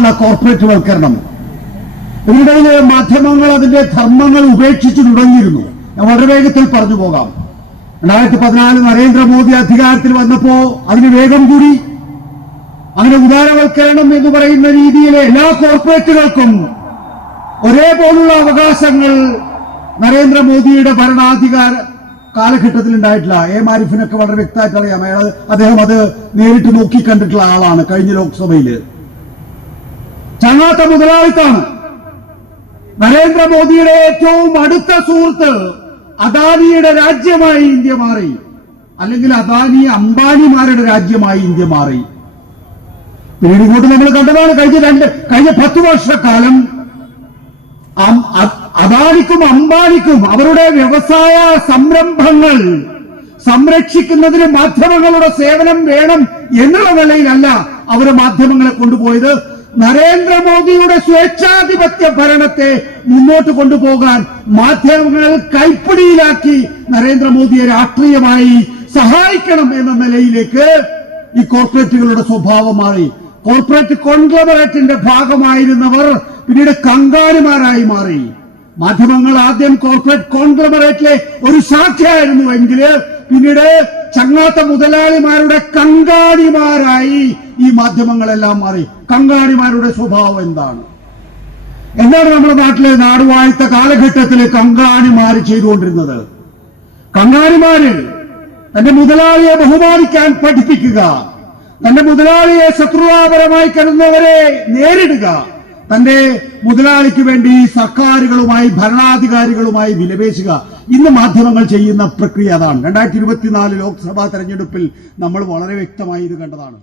നാട്ടിലെ കോർപ്പറേറ്റ് വൽക്കരണം. ഇതിനിടയിൽ മാധ്യമങ്ങൾ അതിന്റെ ധർമ്മങ്ങൾ ഉപേക്ഷിച്ചു തുടങ്ങിയിരുന്നു. ഞാൻ വളരെ വേഗത്തിൽ പറഞ്ഞു പോകാം. 2014 നരേന്ദ്രമോദി അധികാരത്തിൽ വന്നപ്പോ അതിന് വേഗം കൂടി. അങ്ങനെ ഉദാരവൽക്കരണം എന്ന് പറയുന്ന രീതിയിൽ എല്ലാ കോർപ്പറേറ്റുകൾക്കും ഒരേപോലുള്ള അവകാശങ്ങൾ നരേന്ദ്രമോദിയുടെ ഭരണാധികാര കാലഘട്ടത്തിൽ ഉണ്ടായിട്ടില്ല. മാരിഫിനൊക്കെ വളരെ വ്യക്തമായിട്ട് അറിയാം. അദ്ദേഹം അത് നേരിട്ട് നോക്കിക്കണ്ടിട്ടുള്ള ആളാണ്. കഴിഞ്ഞ ലോക്സഭയില് ചങ്ങാത്ത മുതലാളിത്താണ്. നരേന്ദ്രമോദിയുടെ ഏറ്റവും അടുത്ത സുഹൃത്ത് അദാനിയുടെ രാജ്യമായി ഇന്ത്യ മാറി, അല്ലെങ്കിൽ അദാനി അംബാനിമാരുടെ രാജ്യമായി ഇന്ത്യ മാറി. പിന്നീട് ഇങ്ങോട്ട് നമ്മൾ കണ്ടതാണ് കഴിഞ്ഞ 10 വർഷക്കാലം അദാനിക്കും അംബാനിക്കും അവരുടെ വ്യവസായ സംരംഭങ്ങൾ സംരക്ഷിക്കുന്നതിന് മാധ്യമങ്ങളുടെ സേവനം വേണം എന്നുള്ള നിലയിലല്ല അവര് മാധ്യമങ്ങളെ കൊണ്ടുപോയത്. നരേന്ദ്രമോദിയുടെ സ്വേച്ഛാധിപത്യ ഭരണത്തെ മുന്നോട്ട് കൊണ്ടുപോകാൻ മാധ്യമങ്ങൾ കൈപ്പിടിയിലാക്കി നരേന്ദ്രമോദിയെ രാഷ്ട്രീയമായി സഹായിക്കണം എന്ന നിലയിലേക്ക് ഈ കോർപ്പറേറ്റുകളുടെ സ്വഭാവം മാറി. കോർപ്പറേറ്റ് കോൺഗ്ലോമറേറ്റിന്റെ ഭാഗമായിരുന്നവർ പിന്നീട് കങ്കാണിമാരായി മാറി. മാധ്യമങ്ങൾ ആദ്യം കോർപ്പറേറ്റ് കോൺഗ്ലോമറേറ്റിലെ ഒരു ശാഖയായിരുന്നുവെങ്കിൽ പിന്നീട് ചങ്ങാത്ത മുതലാളിമാരുടെ കങ്കാണിമാരായി ഈ മാധ്യമങ്ങളെല്ലാം മാറി. കങ്കാണിമാരുടെ സ്വഭാവം എന്താണ് നമ്മുടെ നാട്ടിലെ നാടുവാഴ്ത്ത കാലഘട്ടത്തിൽ കങ്കാണിമാര് ചെയ്തുകൊണ്ടിരുന്നത്? കങ്കാണിമാര് തന്റെ മുതലാളിയെ ബഹുമാനിക്കാൻ പഠിപ്പിക്കുക, തന്റെ മുതലാളിയെ ശത്രുതാപരമായി കരുതുന്നവരെ നേരിടുക, തന്റെ മുതലാളിക്ക് വേണ്ടി സർക്കാരുകളുമായി ഭരണാധികാരികളുമായി വിലപേശുക. ഇന്ന് മാധ്യമങ്ങൾ ചെയ്യുന്ന പ്രക്രിയ അതാണ്. 2024 ലോക്സഭാ തെരഞ്ഞെടുപ്പിൽ നമ്മൾ വളരെ വ്യക്തമായി ഇത് കണ്ടതാണ്.